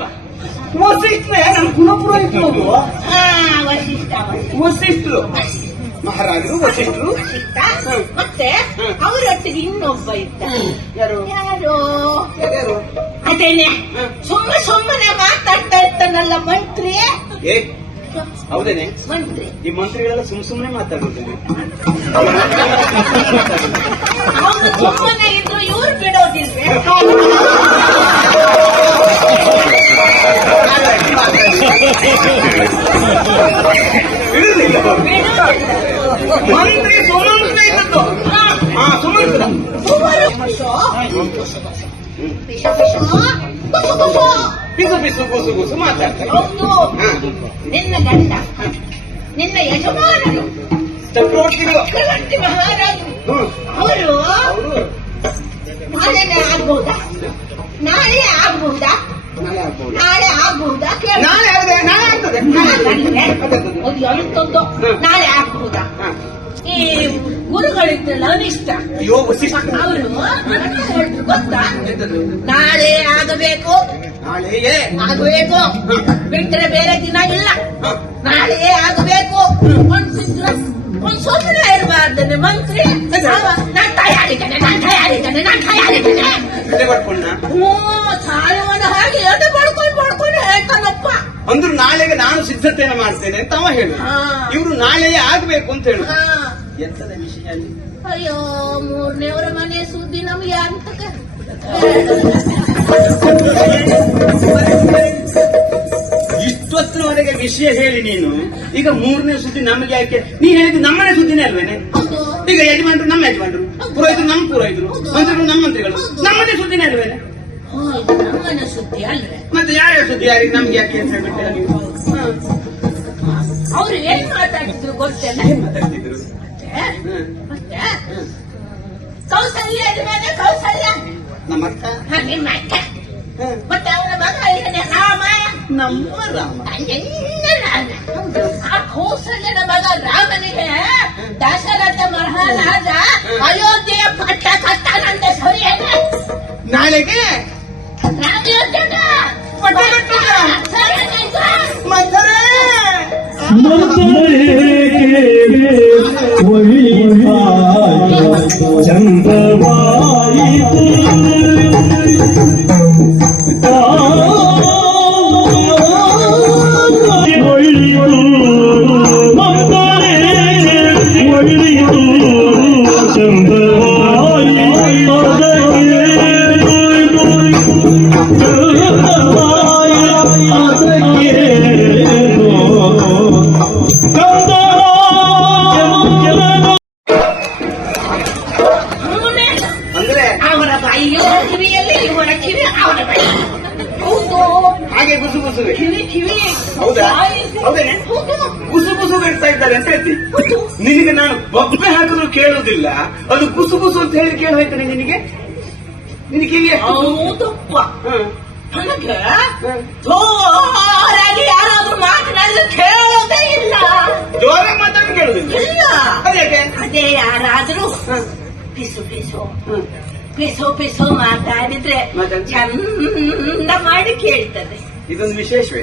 ಬಾ. ವಸಿಷ್ಠನೇ ನಮ್ಮ ಕುಲಪುರೋಹಿತರು. ವಸಿಷ್ಠರು ಮಹಾರಾಜರು ವಸಿಷ್ಠರು. ಮತ್ತೆ ಅವರೊಟ್ಟಿಗೆ ಇನ್ನೊಬ್ಬ ಇದ್ದ. ಯಾರು ಅದೇನೆ ಸುಮ್ಮನೆ ಮಾತಾಡ್ತಾ ಇರ್ತಾನಲ್ಲ ಮಂತ್ರಿ. ಹೌದೇನೆ ಮಂತ್ರಿ. ಈ ಮಂತ್ರಿಗಳೆಲ್ಲ ಸುಮ್ಮನೆ ಮಾತಾಡ್ತಿದ್ದಾರೆ. ಅವನು ಸುಮ್ಮನೆ ಇದ್ರು ಇವ್ರು ಬಿಡೋದಿಲ್ವೇ? ಮಂತ್ರಿ ಸುಮಂತ ಇದ್ದದ್ದು. ಸುಮಂತ ಪಿಸು ಪಿಸು ಕೂಸು ಕೂಸು ಮಾತಾಡ್ತಾರೆ. ನಿನ್ನ ಗಂಡ ನಿನ್ನ ಯಜಮಾನರು ಚಕ್ರವರ್ತಿ ಮಹಾರಾಜರು ಅವರು ನಾಳೆ ಆಗ್ಬಹುದಾ? ನಾಳೆ ಆಗ್ಬಹುದಾ? ನಾಳೆ ಆಗ್ಬಹುದಾ? ಅದು ಎಂತದ್ದು ನಾಳೆ ಆಗ್ಬಹುದಾ? ಈ ಗುರುಗಳಿದ್ದಲ್ಲ ಅನಿಷ್ಟ ಅವರು ಗೊತ್ತಾ? ನಾಳೆ ಆಗಬೇಕು, ಆಗಬೇಕು, ಬಿಟ್ಟರೆ ಬೇರೆ ದಿನ ಇಲ್ಲ. ನಾಳೆಯೇ ಆಗಬೇಕು. ಒಂದು ಸುಮ್ಮನೆ ಇರಬಾರ್ದನೆ ಮಂತ್ರಿ. ನಾನು ತಯಾರಿದ್ದೇನೆ. ಸಾಯವನ ಹಾಗೆ ಎದೆ ಪಡ್ಕೊಂಡು ಹೇಳ್ತಾನಪ್ಪ. ಅಂದ್ರು ನಾಳೆಗೆ ನಾನು ಸಿದ್ಧತೆಯನ್ನು ಮಾಡ್ತೇನೆ ಅಂತ ಅವ ಹೇಳು. ಇವ್ರು ನಾಳೆಯೇ ಆಗ್ಬೇಕು ಅಂತ ಹೇಳು. ಎಂತದ ವಿಷಯ ಅಲ್ಲಿ? ಅಯ್ಯೋ, ಮೂರನೇವರ ಮನೆ ಸುದ್ದಿ ನಮ್ಗೆ ಅಂತ. ಇಷ್ಟೊತ್ತಿನವರೆಗೆ ವಿಷಯ ಹೇಳಿ ನೀನು ಈಗ ಮೂರನೇ ಸುದ್ದಿ ನಮಗೆ ಯಾಕೆ? ನೀ ಹೇಳಿದ್ದು ನಮ್ಮನೆ ಸುದ್ದಿನೇ ಅಲ್ವೇನೆ? ಈಗ ಯಜಮಾನ್ರು ನಮ್ಮ ಯಜಮಾನ್ರು, ಪುರೋಹಿತರು ನಮ್ಮ ಪುರೋಹಿತರು, ಮಂತ್ರಿಗಳು ನಮ್ಮ ಮಂತ್ರಿಗಳು, ನಮ್ಮದೇ ಸುದ್ದಿನೇ ಅಲ್ವೇನೆ? ನಮ್ಮನೆ ಸುದ್ದಿ ಅಲ್ವೇ? ಮತ್ತೆ ಯಾರ್ಯಾರ ಸುದ್ದಿ ಯಾರಿಗೆ ನಮ್ಗೆ ಯಾಕೆ ಅಂತ ಹೇಳ್ಬಿಟ್ಟೆ ನೀವು? ಅವ್ರು ಏನ್ ಮಾತಾಡಿದ್ರು ಗೊತ್ತಲ್ಲ? ಮಾತಾಡ್ತಿದ್ರು ಮತ್ತೆ ಕೌಸಲ್ಯ ಕೌಸಲ್ಯ ನಮ್ಮ ಅಕ್ಕ, ನಿಮ್ಮ ಅಕ್ಕ, ಮತ್ತೆ ಅವನ ಮಗ ಇದ್ದಾನೆ ರಾಮ. ನಮ್ಮ ರಾಮ. ಆ ಕೌಸಲ್ಯನ ಮಗ ರಾಮನಿಗೆ ದಶರಥ ಮಹಾರಾಜ ಅಯೋಧ್ಯೆಯ ಪಟ್ಟ ಕಟ್ಟಾನಂತೆ. ಸರಿಯೇನೆ? ನಾಳೆಗೆ ಹಾಗೆ ಗುಸು ಗುಸುವೆ. ಹೌದಾ? ಹೌದೇನೆ? ಗುಸು ಗುಸು ಹೇಳ್ತಾ ಇದ್ದಾರೆ ಅಂತ ಹೇಳ್ತಿ. ನಿನಗೆ ನಾನು ಬೊಬ್ಬೆ ಹಾಕಿದ್ರು ಕೇಳುವುದಿಲ್ಲ, ಅದು ಗುಸು ಗುಸು ಅಂತ ಹೇಳಿ ಕೇಳಿ ಹೋಯ್ತಾನೆ ನಿನಗೆ? ನಿನಗೆ ಹೌದಪ್ಪ. ನನಗೆ ಜೋರಾಗಿ ಯಾರಾದ್ರೂ ಮಾತನಾಡಿದ್ರೆ ಕೇಳೋದೇ ಇಲ್ಲ. ಜೋರಾಗಿ ಮಾತಾಡಿ ಕೇಳುವುದಿಲ್ಲ? ಇಲ್ಲ. ಅದೇ ಅದೇ ಯಾರಾದ್ರೂ ಪಿಸು ಪಿಸು ಪಿಸು ಪಿಸು ಮಾತಾಡಿದ್ರೆ ಚಂದ ಮಾಡಿ ಕೇಳ್ತದೆ. ಇದೊಂದು ವಿಶೇಷವೇ.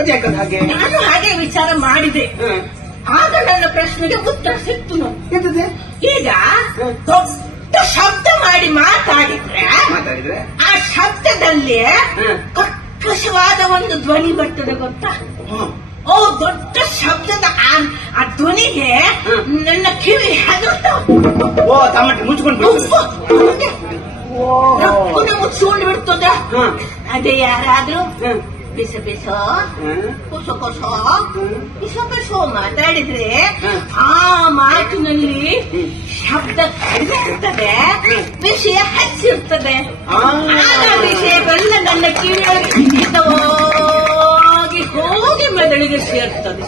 ಅದ್ಯಾಕಂದ್ರೆ ಹಾಗೆ ನಾನು ಹಾಗೆ ವಿಚಾರ ಮಾಡಿದೆ. ಆಗ ನನ್ನ ಪ್ರಶ್ನೆಗೆ ಉತ್ತರ ಸಿಕ್ತು. ಎಂತದೆ? ಈಗ ದೊಡ್ಡ ಶಬ್ದ ಮಾಡಿ ಮಾತಾಡಿದ್ರೆ ಆ ಶಬ್ದದಲ್ಲಿ ಕರ್ಕಶವಾದ ಒಂದು ಧ್ವನಿ ಬರ್ತದೆ ಗೊತ್ತಾ? ಓ, ದೊಡ್ಡ ಶಬ್ದದ ಆ ಧ್ವನಿಗೆ ನನ್ನ ಕಿವಿ ಹೆದರ್ತಾವ. ಓ, ಟಮಾಟೆ ಮುಚ್ಕೊಂಡು ಮುಚ್ಚಿಕೊಂಡು ಬಿಡ್ತದೆ. ಅದೇ ಯಾರಾದ್ರೂ ಬಿಸ ಬಿಸೋ ಕೊಸೋ ಕೊಸೋ ಬಿಸ ಬಿಸೋ ಮಾತಾಡಿದ್ರೆ ಆ ಮಾತಿನಲ್ಲಿ ಶಬ್ದ ಕಡಿಮೆ ಇರ್ತದೆ, ವಿಷಯ ಹೆಚ್ಚಿರ್ತದೆ. ಆಗ ವಿಷಯಗಳೆಲ್ಲ ನನ್ನ ಕಿವಿಯಲ್ಲಿ ಹೋಗಿ ಮೆದುಳಿಗೆ ಸೇರ್ತದೆ.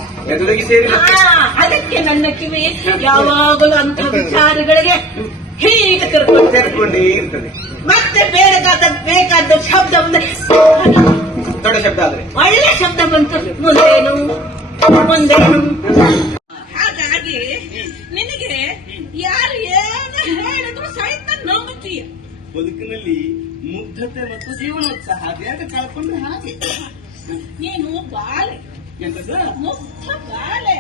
ಅದಕ್ಕೆ ನನ್ನ ಕಿವಿ ಯಾವಾಗಲೂ ಅಂತ ವಿಚಾರಗಳಿಗೆ ಹೀಗೆ ಸೇರ್ಕೊಂಡೇ ಇರ್ತದೆ. ಮತ್ತೆ ಬೇಕಾದ ಶಬ್ದ ದೊಡ್ಡ ಶಬ್ದ ಆದ್ರೆ ಒಳ್ಳೆ ಶಬ್ದ ಬಂತು, ಮುಂದೇನು ಮುಂದೇನು. ಹಾಗಾಗಿ ನಿನಗೆ ಯಾರು ಏನು ಹೇಳಿದ್ರು ಸಹಿತ ನಂಬುತ್ತೀಯ. ಬದುಕಿನಲ್ಲಿ ಮುಗ್ಧತೆ ಮತ್ತು ಜೀವನೋತ್ಸಾಹ ಅದ್ಯಾಕೆ ಕಳ್ಕೊಂಡ್ರೆ ಹಾಗೆ ನೀನು ಬಾಲೆ ಎಂತದ್ದು? ಮುಕ್ತ ಬಾಲೆ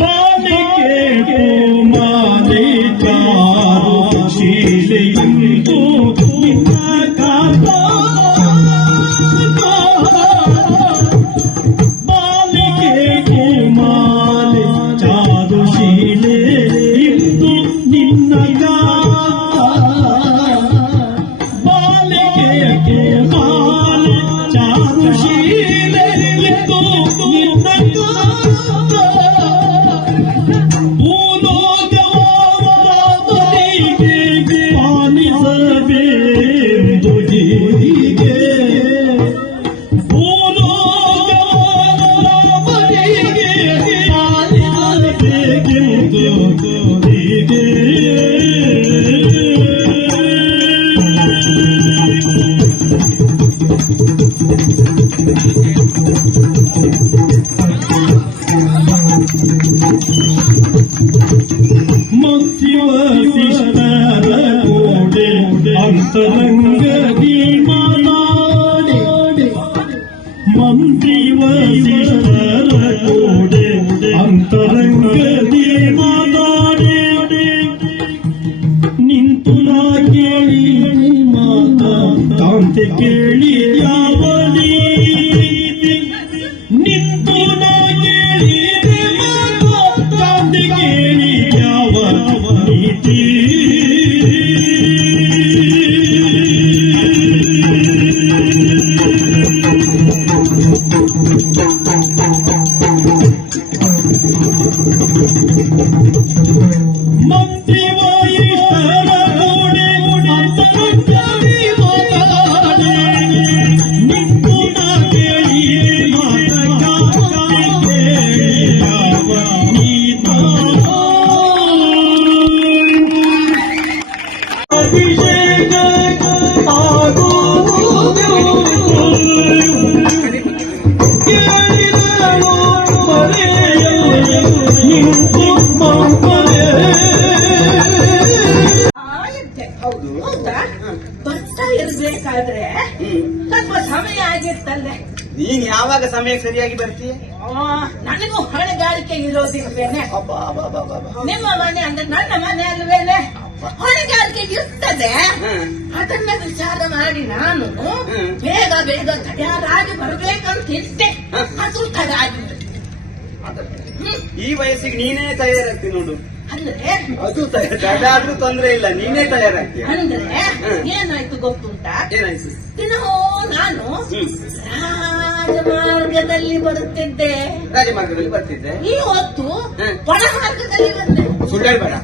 ಬಾಲಿಕೆ ಮಾಲೆ ಚಾರು ಶೀಲೆಯುಂಟು ನಿನ್ನ ಕಾಪ ಬಾಲಿಕೆ ಮಾಲೆ ಚಾರು ಶೀಲೆ ಇಂದು ನಿನ್ನ ಬಾಲಿಕೆ ಮಾಲೆ ಚಾರು ಶೀಲೆ ಇಂದು ನಿನ್ನ ಅಂತರಂಗದಿ ಮಾತಾಡಿ ಮಂತ್ರಿ ವಸಿಷ್ಠರ ಕೋಡೆ ಅಂತರಂಗದಿ ಮಾತಾಡಿ ನಿಂತು ನಾ ಕೇಳಿ ಮಾತಾ ಕಾಂತೆ ಕೇಳಿ ಯಾವ ನೀತಿ ನಿಂತು ನಾ ಕೇಳಿ ಮಾತಾ ಕಾಂತೆ ಕೇಳಿ ಯಾವ ನೀತಿ ಮಂತ್ರಿ ವಸಿಷ್ಠರ ಕೋಡೆ ಅಂತರಂಗದಿ ಮಾತಾಡಿ ನಿಂತು ನಾ ಕೇಳಿ ಮಾತಾ ಕಾಂತೆ ಕೇಳಿ ಯಾವ ನೀತಿ ಅಭಿಷೇಕ ಆಗುವುದು ಕೇಳಿದಳು ಮರೆಯಲು ನಿಂತು ಮಂಪರೆ ಆಗುತ್ತೆ. ಹೌದು. ಹೌದಾ? ಬರ್ತಾ ಇರ್ಬೇಕಾದ್ರೆ ಸ್ವಲ್ಪ ಸಮಯ ಆಗಿರ್ತಲ್ಲೇ. ನೀನ್ ಯಾವಾಗ ಸಮಯ ಸರಿಯಾಗಿ ಬರ್ತೀಯ? ನನಗೂ ಹೊಣೆಗಾರಿಕೆ ಇರೋದಿಲ್ವೇನೆ? ಅಬ್ಬಾ, ಅಬ್ಬಾ, ಅಬ್ಬಾ, ಅಬ್ಬಾ. ನಿಮ್ಮ ಮನೆ ಅಂದ್ರೆ ನನ್ನ ಮನೆ ಅಲ್ವೇನೆ? ಹೊಣೆಗಾರಿಕೆ ಇರ್ತದೆ. ಅದನ್ನ ವಿಚಾರ ಮಾಡಿ ನಾನು ಬೇಗ ಬೇಗ ತಯಾರಾಗಿ ಬರ್ಬೇಕಂತಿದ್ದೆ. ಅದು ತಯಾರಾಗಿ ಈ ವಯಸ್ಸಿಗೆ ನೀನೇ ತಯಾರಾಗ್ತಿ ನೋಡು. ಅಂದ್ರೆ ಅದು ತಯಾರಾದ್ರೂ ತೊಂದ್ರೆ ಇಲ್ಲ, ನೀನೇ ತಯಾರಾಗ್ತೀಯ. ಅಂದ್ರೆ ಏನಾಯ್ತು ಗೊತ್ತುಂಟಾ? ಏನಾಯ್ತು? ದಿನವೂ ನಾನು ರಾಜಮಾರ್ಗದಲ್ಲಿ ಬರುತ್ತಿದ್ದೆ. ರಾಜಮಾರ್ಗದಲ್ಲಿ ಬರ್ತಿದ್ದೆ. ಈ ಹೊತ್ತು ಒಳ ಮಾರ್ಗದಲ್ಲಿ ಬಂದೆ. ಸುಳ್ಳು ಹೇಳ್ಬೇಡ.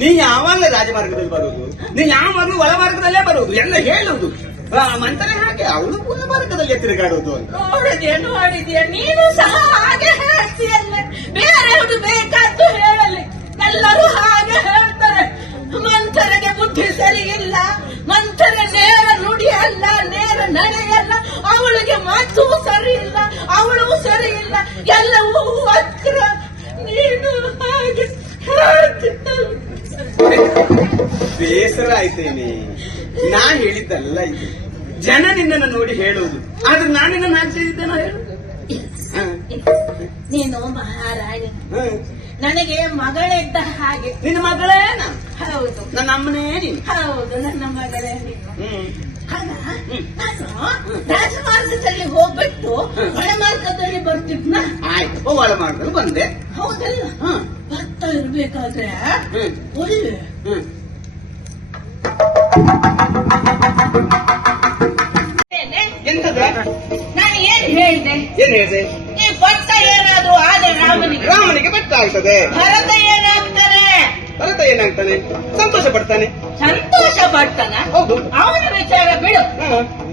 ನೀ ಯಾವಾಗಲೇ ರಾಜಮಾರ್ಗದಲ್ಲಿ ಬರುವುದು, ನೀ ಯಾವಾಗಲೂ ಒಳ ಮಾರ್ಗದಲ್ಲೇ ಬರುವುದು, ಎಲ್ಲ ಹೇಳುವುದು. ಮಂತ್ರೆ ಹಾಗೆ ಅವಳು ಒಳ ಮಾರ್ಗದಲ್ಲಿ ತಿರುಗಾಡುವುದು ಅಂತ. ನೋಡಿದ್ಯಾ ನೀನು ಸಹ ಹಾಗೆ ಹೇಳ್ತೀಯಲ್ಲ. ಬೇರೆಯವರು ಬೇಕಾದ್ದು ಹೇಳಲಿ, ಎಲ್ಲರೂ ಹಾಗೆ ಹೇಳ್ತಾರೆ. ಮಂಥರೆಗೆ ಬುದ್ಧಿ ಸರಿ ಇಲ್ಲ, ಮಂಥರೆ ನೇರ ನುಡಿ ಅಲ್ಲ, ನೇರ ನಡೆಯಲ್ಲ, ಅವಳಿಗೆ ಮಾತು ಸರಿ ಇಲ್ಲ, ಅವಳು ಸರಿ ಇಲ್ಲ, ಎಲ್ಲವೂ ವಕ್ರ. ನೀನು ಹಾಗೆ ಹೇಳ್ತಿದ್ದಲ್ಲ. ಬೇಸರ ಆಯ್ತೇನೆ. ನಾ ಹೇಳಿದ್ದಲ್ಲ ಇದು, ಜನ ನಿನ್ನನ್ನು ನೋಡಿ ಹೇಳುವುದು. ಆದ್ರೆ ನಾನು ನಿನ್ನ ಹಾಕ್ತಿದ್ದೇನೋ ಹೇಳು. ನೀನು ಮಹಾರಾಣಿ, ನನಗೆ ಮಗಳಿದ್ದ ಹಾಗೆ. ನಿನ್ನ ಮಗಳೇನ? ಹೌದು. ನನ್ನ ಅಮ್ಮನೇ ನೀನು? ಹೌದು, ನನ್ನ ಮಗಳೇ ನೀನು. ಆಗ ನಾನು ರಾಜಮಾರ್ಗದಲ್ಲಿ ಹೋಗ್ಬಿಟ್ಟು ಒಳ ಮಾರ್ಗದಲ್ಲಿ ಬರ್ತಿದ್ನ. ಆಯ್ತು, ಒಳ ಮಾರ್ಗದಲ್ಲಿ ಬಂದೆ. ಹೌದಲ್ಲ? ಬರ್ತಾ ಇರ್ಬೇಕಾದ್ರೆ ಒಳ್ಳೆ ಎಂತದ? ನಾನು ಏನ್ ಹೇಳಿದೆ? ಏನ್ ಹೇಳಿದೆ? ಈ ಪಟ್ಟ ಏನಾದ್ರೂ ಆದ್ರೆ ರಾಮನಿಗೆ ಬೆಟ್ಟ ಆಗ್ತದೆ. ಭರತ ಏನಾಗ್ತಾನೆ? ಭರತ ಏನಾಗ್ತಾನೆ? ಸಂತೋಷ ಪಡ್ತಾನೆ. ಸಂತೋಷ ಪಡ್ತಾನ? ಹೌದು. ಅವನ ವಿಚಾರ ಬಿಡು,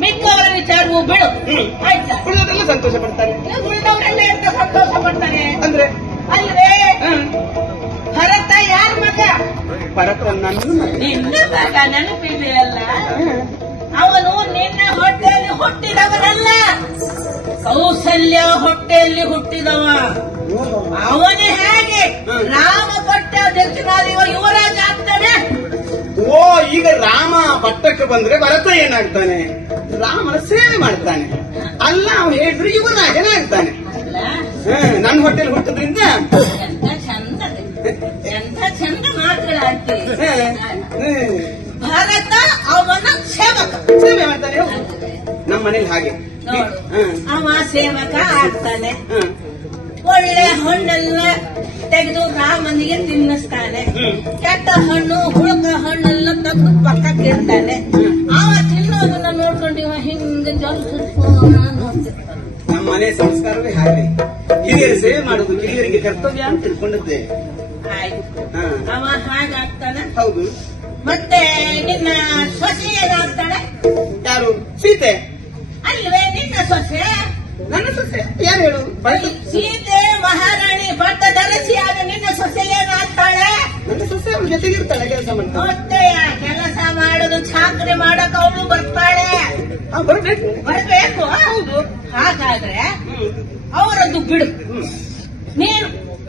ಮಿಕ್ಕವರ ವಿಚಾರವೂ ಬಿಡು. ಆಯ್ತಾ? ಉಳಿದವರೆಲ್ಲ ಸಂತೋಷ ಪಡ್ತಾನೆ. ಉಳಿದವರೆಲ್ಲ ಎಂತ ಸಂತೋಷ ಪಡ್ತಾನೆ ಅಂದ್ರೆ ಅಲ್ವೇ? ಭರತ ಯಾರ ಮಗ? ಭರತ ನನ್ನ ಮಗ. ನಿನ್ನ ಮಗ ನೆನಪಿದೆಯಲ್ಲ? ಅವನು ನಿನ್ನ ಹೊಟ್ಟೆಯಲ್ಲಿ ಹುಟ್ಟಿದವನಲ್ಲ, ಕೌಸಲ್ಯ ಹೊಟ್ಟೆಯಲ್ಲಿ ಹುಟ್ಟಿದವ. ಅವನೇ ಹೇಗೆ ರಾಮ ಪಟ್ಟಾಧ್ಯಕ್ಷನಾದ ಯುವರಾಜ ಆಗ್ತಾನೆ? ಓ, ಈಗ ರಾಮ ಪಟ್ಟಕ್ಕೆ ಬಂದ್ರೆ ಭರತ ಏನಾಗ್ತಾನೆ? ರಾಮನ ಸೇವೆ ಮಾಡ್ತಾನೆ. ಅಲ್ಲ ಅವ ಹೇಳಿದ್ರು ಯುವರಾಜನಾಗ್ತಾನೆ. ನನ್ನ ಹೊಟ್ಟೆಲಿ ಹುಟ್ಟದ್ರಿಂದ ಎಂತ ಚಂದ ಮಾತುಗಳಾಡ್ತೀವಿ. ಭರತ ಅವನ ಸೇವಕ, ಸೇವೆ ಮಾಡ್ತಾನೆ. ನಮ್ಮ ಮನೇಲಿ ಹಾಗೆ ಅವ ಸೇವಕ ಆಗ್ತಾನೆ. ಒಳ್ಳೆ ಹಣ್ಣೆಲ್ಲ ತೆಗೆದು ರಾಮನಿಗೆ ತಿನ್ನಿಸ್ತಾನೆ. ಕೆಟ್ಟ ಹಣ್ಣು ಹುಳುಕ ಹಣ್ಣೆಲ್ಲ ತೆಗೆದು ಪಕ್ಕಕ್ಕೆ ಇರ್ತಾನೆ. ಅವ ತಿನ್ನೋದನ್ನ ನೋಡ್ಕೊಂಡು ಇವ ಹಿಂಗ ನಮ್ಮ ಮನೆ ಸಂಸ್ಕಾರವೇ ಹಾಗೆ. ಹಿರಿಯರ ಸೇವೆ ಮಾಡುದು ಹಿರಿಯರಿಗೆ ಕರ್ತವ್ಯ ಅಂತ ತಿಳ್ಕೊಂಡಿದ್ದೆ. ಆಯ್ತು, ಅವ ಹಾಗಾಗ್ತಾನೆ. ಹೌದು. ಮತ್ತೆ ನಿನ್ನ ಸೊಸೆ ಏನಾಗ್ತಾಳೆ? ಯಾರು? ಸೀತೆ. ಅಲ್ವೇ ನಿನ್ನ ಸೊಸೆ? ನನ್ನ ಸೊಸೆ ಯಾರು ಹೇಳು? ಸೀತೆ ಮಹಾರಾಣಿ ಪಟ್ಟದರಸಿಯಾದ ನಿನ್ನ ಸೊಸೆ ಏನಾಗ್ತಾಳೆ? ನನ್ನ ಸೊಸೆ ಅವ್ರ ಜೊತೆಗಿರ್ತಾಳೆ, ಕೆಲಸ ಮಾಡ್ತಾಳೆ. ಹೊಟ್ಟೆಯ ಕೆಲಸ ಮಾಡೋದು ಚಾಕರಿ ಮಾಡಕ್ ಅವಳು ಬರ್ತಾಳೆ. ಬರ್ಬೇಕು. ಹೌದು. ಹಾಗಾದ್ರೆ ಅವರದ್ದು ಬಿಡು. ನೀನು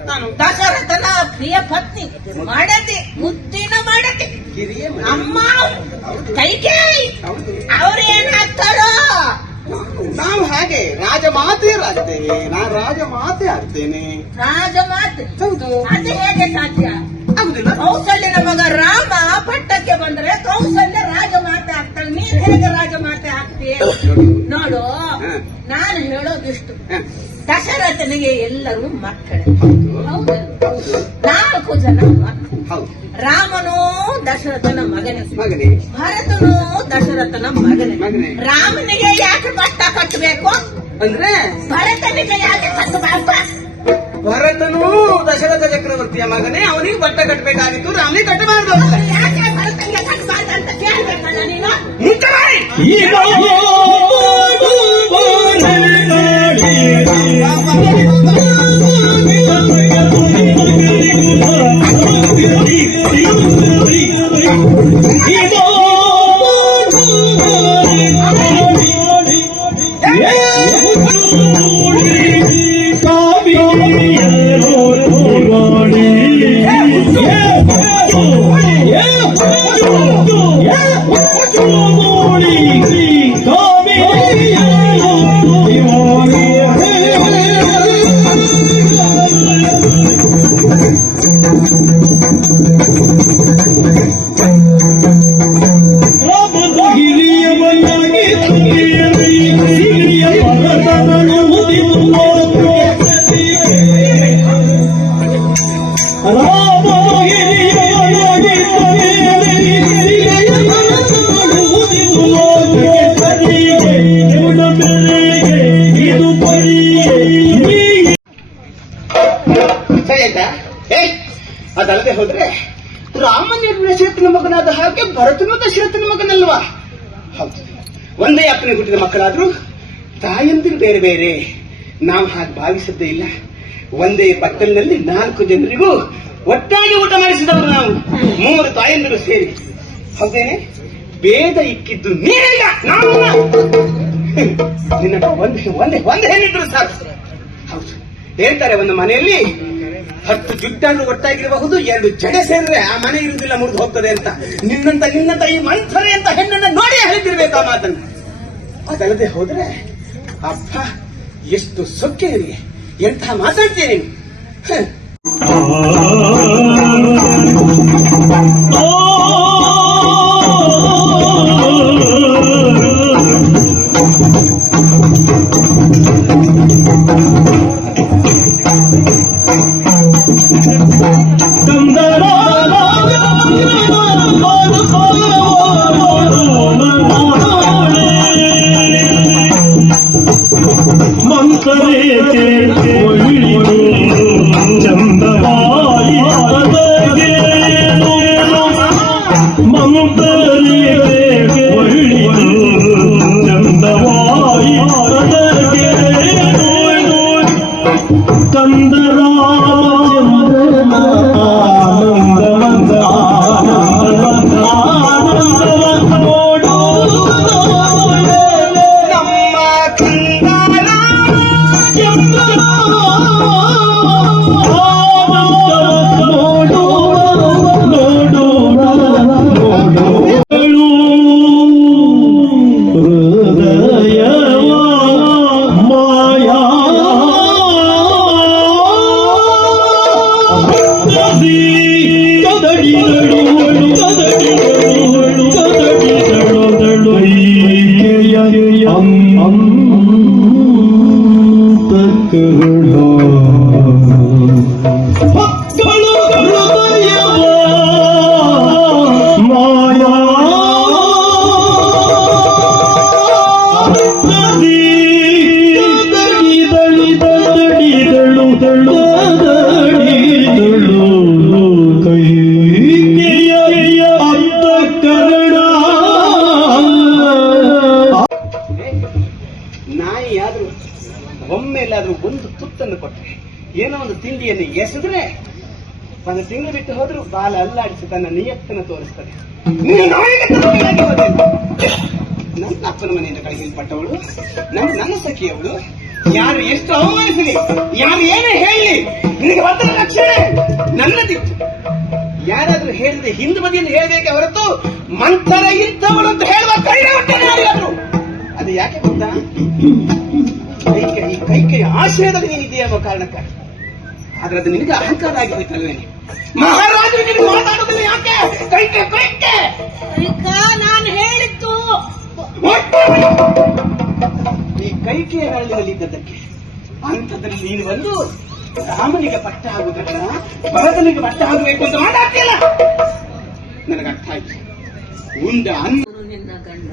ನಾನು ದಶರಥನ ಪ್ರಿಯ ಪತ್ನಿ, ಮಾಡತಿ, ಮುದ್ದಿನ ಮಾಡತಿ, ಹಿರಿಯ ಅಮ್ಮ ಕೈಕೇಯಿ, ಅವ್ರೇನಾಗ್ತಾರೋ? ನಾವು ಹಾಗೆ ರಾಜಮಾತೆಯರಾಗ್ತೇವೆ. ನಾನು ರಾಜಮಾತೆ ಆಗ್ತೇನೆ. ರಾಜಮಾತೆ? ಹೌದು. ಅದು ಹೇಗೆ ಸಾಧ್ಯ? ಆಗುದಿಲ್ಲ. ಕೌಸಲ್ಯನ ಮಗ ರಾಮ ಪಟ್ಟಕ್ಕೆ ಬಂದ್ರೆ ಕೌಸಲ್ಯ ರಾಜಮಾತೆ ಆಗ್ತಾಳೆ. ನೀನ್ ಹೇಗೆ ರಾಜಮಾತೆ ಆಗ್ತೀಯ? ನೋಡು, ನಾನು ಹೇಳೋದಿಷ್ಟು. ದಶರಥನಿಗೆ ಎಲ್ಲರೂ ಮಕ್ಕಳೇ. ಹೌದು, 4 ಜನ ಮಕ್ಕಳು. ರಾಮನು ದಶರಥನ ಮಗನೇ, ಭರತನು ದಶರಥನ ಮಗನೇ. ರಾಮನಿಗೆ ಯಾಕೆ ಪಟ್ಟ ಕಟ್ಟಬೇಕು ಅಂದ್ರೆ ಭರತನಿಗೆ ಯಾಕೆ ಕಟ್ಟಬೇಕು? ಭರತನು ದಶರಥ ಚಕ್ರವರ್ತಿಯ ಮಗನೇ, ಅವನಿಗೆ ಪಟ್ಟ ಕಟ್ಟಬೇಕಾಗಿತ್ತು, ರಾಮನಿಗೆ ಕಟ್ಟಬಾರದು. ಯಾಕೆ ಭರತನಿಗೆ ಕಟ್ಟಬಾರ್ದು ಅಂತ ಕೇಳ್ಬೇಕಲ್ಲ ನೀನು? ಅದಲ್ಲದೆ ಹೋದ್ರೆ ರಾಮನ ದಶರಥನ ಮಗನಾದ ಹಾಗೆ ಭರತನು ದಶರಥನ ಮಗನಲ್ವಾ? ಹೌದು. ಒಂದೇ ಅಪ್ಪನ ಹುಟ್ಟಿದ ಮಕ್ಕಳಾದ್ರೂ ತಾಯಂದಿರು ಬೇರೆ ಬೇರೆ. ನಾವು ಹಾಗೆ ಭಾವಿಸಿದ್ದೇ ಇಲ್ಲ. ಒಂದೇ ಬಟ್ಟಲಿನಲ್ಲಿ 4 ಜನರಿಗೂ ಒಟ್ಟಾಗಿ ಊಟ ಮಾಡಿಸಿದವರು ನಾವು, 3 ತಾಯಂದಿರು ಸೇರಿ. ಹೌದೇನೆ? ಭೇದ ಇಕ್ಕಿದ್ದು ನೀನಲ್ಲ, ನಾವು. ನಿನ್ನ ಒಂದೇ ಹೆಣ್ಣಿದ್ರು ಸಾಕು. ಹೌದು. ಹೇಳ್ತಾರೆ, ಒಂದು ಮನೆಯಲ್ಲಿ 10 ಜುಟ್ಟಾದ್ರು ಒಟ್ಟಾಗಿರಬಹುದು, 2 ಜಡೆ ಸೇರಿದ್ರೆ ಆ ಮನೆ ಇರುವುದಿಲ್ಲ, ಮುರಿದು ಹೋಗ್ತದೆ ಅಂತ. ನಿನ್ನಂತ ಈ ಮಂಥರೆ ಅಂತ ಹೆಣ್ಣನ್ನ ನೋಡಿ ಹೇಳಿದಿರ್ಬೇಕು ಆ ಮಾತನ್ನು. ಅದಲ್ಲದೆ ಹೋದ್ರೆ ಅಪ್ಪ ಎಷ್ಟು ಸೊಕ್ಕೆ ನಿನಗೆ, ಎಂಥ ಮಾತಾಡ್ತೀನಿ ನೀನು. ಅಂತಃಕರಣ ಮಕ್ಕಳು ಹೃದಯವ ಮಾಯಾ ನಾಯಿಯಾದ್ರೂ ಒಮ್ಮೆಲ್ಲಾದ್ರೂ ಒಂದು ತುತ್ತನ್ನು ಕೊಟ್ಟರೆ ಏನೋ ಒಂದು ತಿಂಡಿಯನ್ನು ಎಸೆದ್ರೆ ಒಂದು ತಿಂಗಳು ಬಿಟ್ಟು ಹೋದ್ರು ಬಾಲ ಅಲ್ಲಾಡಿಸಿ ತನ್ನ ನಿಯತ್ತನ್ನು ತೋರಿಸ್ತದೆ. ನೀನು ನಾಯಿಗೆ ತಪ್ಪಿಯಾಗಿ ಹೋದೆಲ್ಲ. ನನ್ನ ಅಪ್ಪನ ಮನೆಯಿಂದ ಕಳಗಿಲ್ಪಟ್ಟವಳು, ನನ್ನ ಸಖಿಯವಳು. ಯಾರು ಎಷ್ಟು ಅವಮಾನಿಸಲಿ, ಯಾರು ಏನೇ ಹೇಳಲಿ, ನಿನಗೆ ಬಂದ ರಕ್ಷಣೆ ನನ್ನದಿತ್ತು. ಯಾರಾದ್ರೂ ಹೇಳಿದ್ರೆ ಹಿಂದೆ ಬದಿಯಲ್ಲಿ ಹೇಳಬೇಕೆ ಹೊರತು ಮಂಥರ ಇದ್ದವಳು ಅಂತ ಹೇಳುವ ಕೈಗೆ ಹೊಟ್ಟೆ ಯಾರಿಗಾದ್ರು. ಅದು ಯಾಕೆ ಗೊತ್ತಾ? ಈ ಕೈಕೆಯ ಆಶ್ರಯದಲ್ಲಿ ನೀನಿದೆಯಾ ಎಂಬ ಕಾರಣಕ್ಕಾಗಿ. ಆದ್ರೆ ಅದು ನಿನಗೆ ಅಹಂಕಾರ ಆಗಿ ಹೋಯ್ತಲ್ವೇನೆ. ಮಹಾರಾಜರು ನಿನಗೆ ಮಾತಾಡೋದಿಲ್ಲ ಯಾಕೆ? ಕೈಕೆ ಕೈಕೆ ನಾನು ಹೇಳಿದ್ದು ಈ ಕೈಕೆಯ ನರಳಿನಲ್ಲಿದ್ದದ್ದಕ್ಕೆ ಅಂಥದ್ರಲ್ಲಿ ನೀನು ಬಂದು ರಾಮನಿಗೆ ಪಟ್ಟ ಆಗುವುದಲ್ಲ, ಭರತನಿಗೆ ಪಟ್ಟ ಆಗಬೇಕು ಅಂತ ಮಾತಾಡ್ತಿಲ್ಲ. ನನಗೆ ಅರ್ಥ ಆಯ್ತು. ಉಂಡ ಅನ್ನ ನಿನ್ನ ಗಂಡ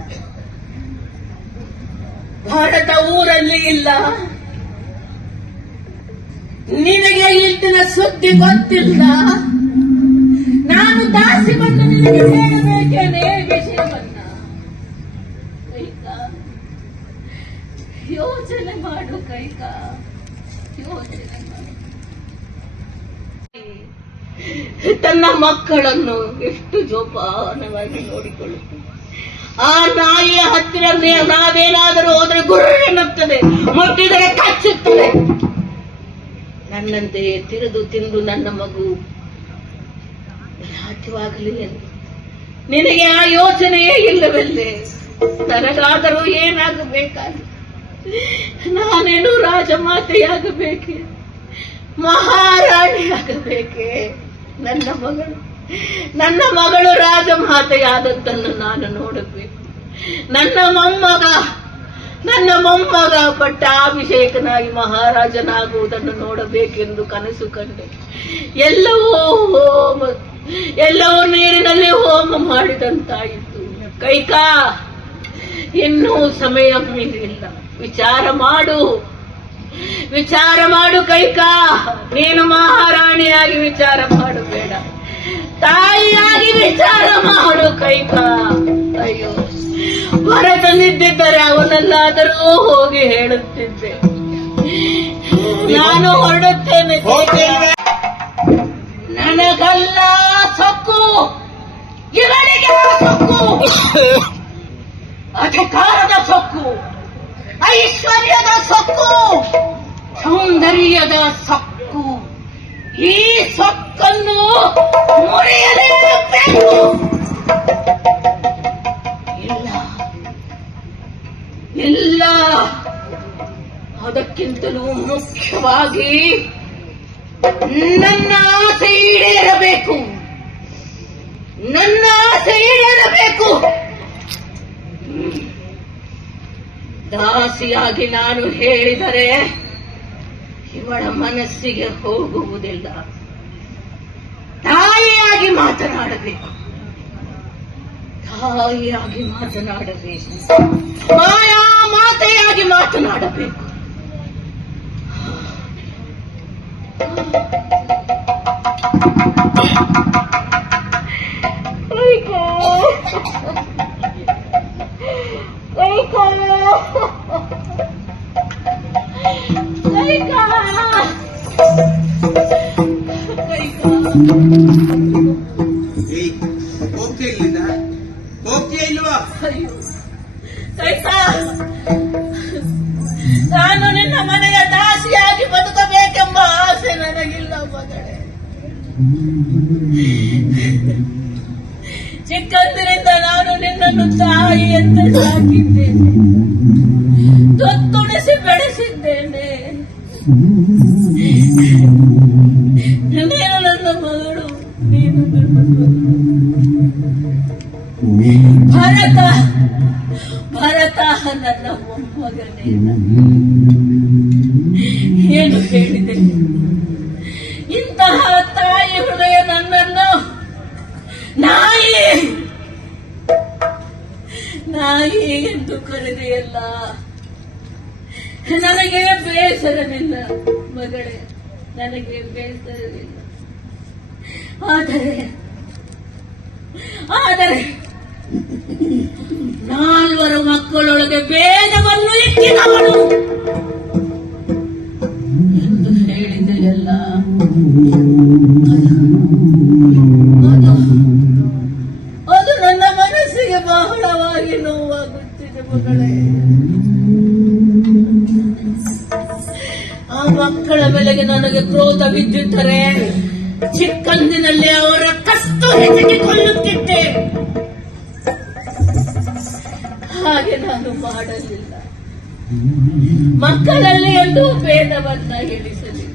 ಭಾರತ ಊರಲ್ಲಿ ಇಲ್ಲ. ನಿನಗೆ ಇಂದಿನ ಸುದ್ದಿ ಗೊತ್ತಿಲ್ಲ. ನಾನು ದಾಸಿ ಬಂದು ನಿನಗೆ ಹೇಳಬೇಕೇನೆ ವಿಷಯವನ್ನ. ಕೈಕಾ, ಯೋಚನೆ ಮಾಡು ಕೈಕಾ, ಯೋಚನೆ ಮಾಡು. ತನ್ನ ಮಕ್ಕಳನ್ನು ಎಷ್ಟು ಜೋಪಾನವಾಗಿ ನೋಡಿಕೊಳ್ಳುತ್ತದೆ. ಆ ನಾಯಿಯ ಹತ್ತಿರ ನಾವೇನಾದರೂ ಹೋದರೆ ಗುರು ಎನ್ನುತ್ತದೆ, ಮುಟ್ಟಿದರೆ ಕಚ್ಚುತ್ತದೆ. ನನ್ನಂತೆಯೇ ತಿರುದು ತಿಂದು ನನ್ನ ಮಗು ಸಾಧ್ಯವಾಗಲಿ ಎಂದು ನಿನಗೆ ಆ ಯೋಚನೆಯೇ ಇಲ್ಲವಲ್ಲೇ? ನನಗಾದರೂ ಏನಾಗಬೇಕಾಗಿ? ನಾನೇನು ರಾಜಮಾತೆಯಾಗಬೇಕೆ, ಮಹಾರಾಣಿಯಾಗಬೇಕೆ? ನನ್ನ ಮಗಳು ರಾಜಮಾತೆಯಾದದ್ದನ್ನು ನಾನು ನೋಡಬೇಕು. ನನ್ನ ಮೊಮ್ಮಗ ಪಟ್ಟಾಭಿಷೇಕನಾಗಿ ಮಹಾರಾಜನಾಗುವುದನ್ನು ನೋಡಬೇಕೆಂದು ಕನಸು ಕಂಡೆ. ಎಲ್ಲವೂ ನೀರಿನಲ್ಲಿ ಹೋಮ ಮಾಡಿದಂತಾಯಿತು. ಕೈಕಾ, ಇನ್ನೂ ಸಮಯ ಮೀರಿಲ್ಲ. ವಿಚಾರ ಮಾಡು ಕೈಕಾ. ನೀನು ಮಹಾರಾಣಿಯಾಗಿ ವಿಚಾರ ಮಾಡಬೇಡ, ತಾಯಿಯಾಗಿ ವಿಚಾರ ಮಾಡು ಕೈಕಾ. ಅಯ್ಯೋ, ಭರತನಿದ್ದಿದ್ದರೆ ಅವನಲ್ಲಾದರೂ ಹೋಗಿ ಹೇಳುತ್ತಿದ್ದೆ. ನಾನು ಹೊರಡುತ್ತೇನೆ. ನನಗಲ್ಲ ಸೊಕ್ಕು, ಇವರಿಗೆ ಸೊಕ್ಕು, ಅಧಿಕಾರದ ಸೊಕ್ಕು, ಐಶ್ವರ್ಯದ ಸೊಕ್ಕು, ಸೌಂದರ್ಯದ ಸೊಕ್ಕು. ಈ ಸೊಕ್ಕನ್ನು ಮುರಿಯಲೇಬೇಕು. ಇಲ್ಲ, ಅದಕ್ಕಿಂತಲೂ ಮುಖ್ಯವಾಗಿ ನನ್ನ ಆಸೆ ಈಡೇರಬೇಕು. ದಾಸಿಯಾಗಿ ನಾನು ಹೇಳಿದರೆ ಇವಳ ಮನಸ್ಸಿಗೆ ಹೋಗುವುದಿಲ್ಲ. ತಾಯಿಯಾಗಿ ಮಾತನಾಡಬೇಕು, ಮಾಯಾ ಮಾತೆಯಾಗಿ ಮಾತನಾಡಬೇಕು. ಹೋಗ್ತೀಯ ಇಲ್ವಾ? ನಾನು ನಿನ್ನ ಮನೆಯ ದಾಸಿಯಾಗಿ ಬದುಕಬೇಕೆಂಬ ಆಸೆ ನನಗಿಲ್ಲ ಮಗಳೇ. ಚಿಕ್ಕಂದಿನಿಂದ ನಾನು ನಿನ್ನನ್ನು ತಾಯಿ ಅಂತ ಸಾಕಿದ್ದೇನೆ, ತೊತ್ತುಡಿಸಿ ಬೆಳೆಸಿದ್ದೇನೆ. ನೀನು ನನ್ನ ಮಗಳು, ನೀನು ನನ್ನ ಮಗಳು. ಭರತ ನನ್ನ ಮೊಮ್ಮಗನೇ ಏನು ಹೇಳಿದೆ? ಇಂತಹ ತಾಯಿ ಹೃದಯ ನನ್ನನ್ನು ನಾಯಿ ಎಂದು ಕರೆದೆಯಲ್ಲ. ನನಗೆ ಬೇಸರವಿಲ್ಲ ಮಗಳೇ, ನನಗೆ ಬೇಸರವಿಲ್ಲ. ಆದರೆ 4 ಮಕ್ಕಳೊಳಗೆ ಭೇದವನ್ನು ಇಕ್ಕಿದವನು ಎಂದು ಹೇಳಿದೆಯಲ್ಲ, ಅದು ನನ್ನ ಮನಸ್ಸಿಗೆ ಬಹಳವಾಗಿ ನೋವಾಗುತ್ತಿದೆ ಮಗಳೇ. ಆ ಮಕ್ಕಳ ಬೆಲೆಗೆ ನನಗೆ ಕ್ರೋಧ ಬಿದ್ದಿದ್ದರೆ ಚಿಕ್ಕಂದಿನಲ್ಲಿ ಅವರ ಕಷ್ಟು ಹೆಚ್ಚಿಗೆ ಕೊಲ್ಲುತ್ತಿದ್ದೆ. ಹಾಗೆ ನಾನು ಮಾಡಲಿಲ್ಲ. ಮಕ್ಕಳಲ್ಲಿ ಎಂದು ಭೇದವನ್ನ ಹೇಳಿಸಲಿಲ್ಲ.